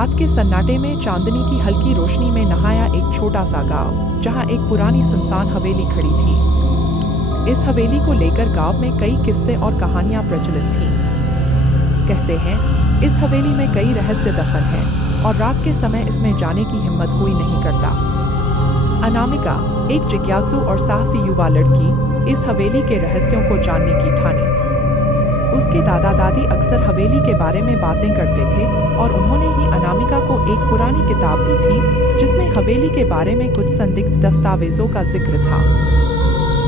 रात के सन्नाटे में चांदनी की हल्की रोशनी में नहाया एक छोटा सा गांव, जहां एक पुरानी सुनसान हवेली खड़ी थी। इस हवेली को लेकर गांव में कई किस्से और कहानियां प्रचलित थीं। कहते हैं, इस हवेली में कई रहस्य दफन हैं और रात के समय इसमें जाने की हिम्मत कोई नहीं करता। अनामिका, एक जिज्ञासु और साहसी युवा लड़की, इस हवेली के रहस्यों को जानने की ठानी। उसके दादा दादी अक्सर हवेली के बारे में बातें करते थे और उन्होंने ही अनामिका को एक पुरानी किताब दी थी जिसमें हवेली के बारे में कुछ संदिग्ध दस्तावेजों का जिक्र था।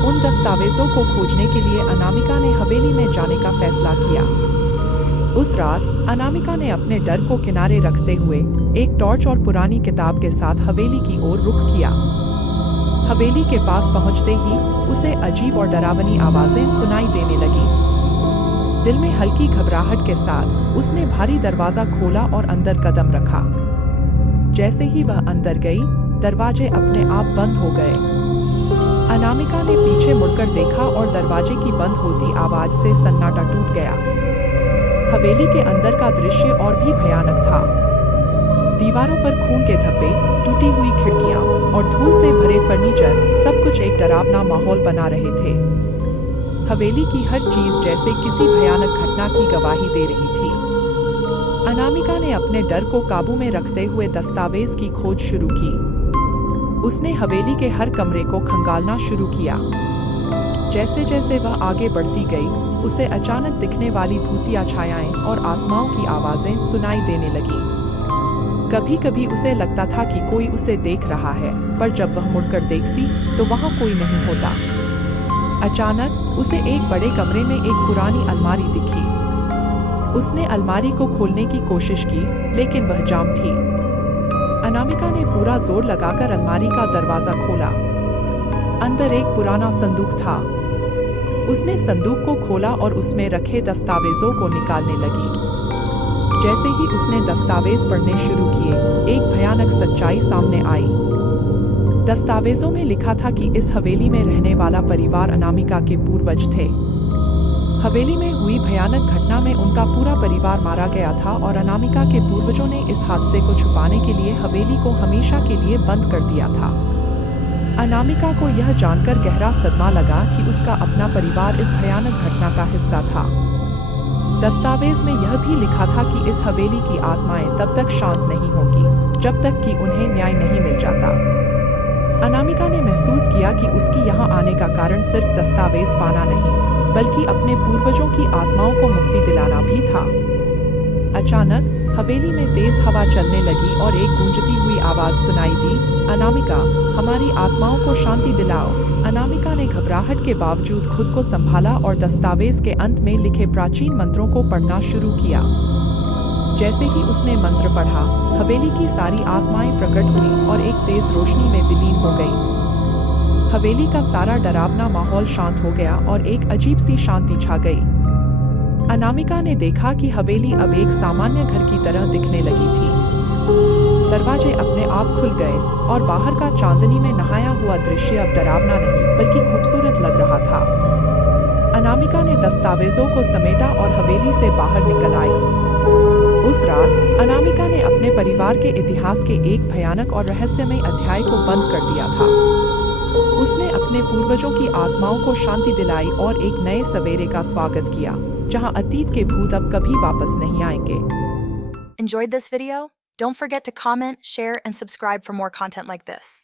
उन दस्तावेजों को खोजने के लिए अनामिका ने हवेली में जाने का फैसला किया। उस रात अनामिका ने अपने डर को किनारे रखते हुए एक टॉर्च और पुरानी किताब के साथ हवेली की ओर रुख किया। हवेली के पास पहुंचते ही उसे अजीब और डरावनी आवाजें सुनाई देने लगी। दिल में हल्की घबराहट के साथ उसने भारी दरवाजा खोला और अंदर कदम रखा। जैसे ही वह अंदर गई, दरवाजे अपने आप बंद हो गए। अनामिका ने पीछे मुड़कर देखा और दरवाजे की बंद होती आवाज से सन्नाटा टूट गया। हवेली के अंदर का दृश्य और भी भयानक था। दीवारों पर खून के धब्बे, टूटी हुई खिड़कियां और धूल से भरे फर्नीचर, सब कुछ एक डरावना माहौल बना रहे थे। हवेली की हर चीज जैसे किसी भयानक घटना की गवाही दे रही थी। अनामिका ने अपने डर को काबू में रखते हुए दस्तावेज की खोज शुरू की। उसने हवेली के हर कमरे को खंगालना शुरू किया। जैसे जैसे वह आगे बढ़ती गई, उसे अचानक दिखने वाली भूतिया छायाएं और आत्माओं की आवाजें सुनाई देने लगी। कभी कभी उसे लगता था कि कोई उसे देख रहा है, पर जब वह मुड़कर देखती तो वहां कोई नहीं होता। अचानक उसे एक बड़े कमरे में एक पुरानी अलमारी दिखी। उसने अलमारी को खोलने की कोशिश की, लेकिन वह जाम थी। अनामिका ने पूरा जोर लगाकर अलमारी का दरवाजा खोला। अंदर एक पुराना संदूक था। उसने संदूक को खोला और उसमें रखे दस्तावेजों को निकालने लगी। जैसे ही उसने दस्तावेज पढ़ने शुरू किए, एक भयानक सच्चाई सामने आई। दस्तावेजों में लिखा था कि इस हवेली में रहने वाला परिवार अनामिका के पूर्वज थे। हवेली में हुई भयानक घटना में उनका पूरा परिवार मारा गया था और अनामिका के पूर्वजों ने इस हादसे को छुपाने के लिए हवेली को हमेशा के लिए बंद कर दिया था। अनामिका को यह जानकर गहरा सदमा लगा कि उसका अपना परिवार इस भयानक घटना का हिस्सा था। दस्तावेज में यह भी लिखा था कि इस हवेली की आत्माएं तब तक शांत नहीं होंगी जब तक कि उन्हें न्याय नहीं मिल जाता। अनामिका ने महसूस किया कि उसकी यहाँ आने का कारण सिर्फ दस्तावेज पाना नहीं, बल्कि अपने पूर्वजों की आत्माओं को मुक्ति दिलाना भी था। अचानक हवेली में तेज हवा चलने लगी और एक गूंजती हुई आवाज सुनाई दी, अनामिका, हमारी आत्माओं को शांति दिलाओ। अनामिका ने घबराहट के बावजूद खुद को संभाला और दस्तावेज के अंत में लिखे प्राचीन मंत्रों को पढ़ना शुरू किया। जैसे ही उसने मंत्र पढ़ा, हवेली की सारी आत्माएं प्रकट हुई और एक तेज रोशनी में विलीन हो गई। हवेली का सारा डरावना माहौल शांत हो गया और एक अजीब सी शांति छा गई। अनामिका ने देखा कि हवेली अब एक सामान्य घर की तरह दिखने लगी थी। दरवाजे अपने आप खुल गए और बाहर का चांदनी में नहाया हुआ दृश्य अब डरावना नहीं बल्कि खूबसूरत लग रहा था। अनामिका ने दस्तावेजों को समेटा और हवेली से बाहर निकल आई। उस रात अनामिका ने अपने परिवार के इतिहास के एक भयानक और रहस्यमय अध्याय को बंद कर दिया था। उसने अपने पूर्वजों की आत्माओं को शांति दिलाई और एक नए सवेरे का स्वागत किया, जहां अतीत के भूत अब कभी वापस नहीं आएंगे। Enjoyed this video? Don't forget to comment, share, and subscribe for more content like this.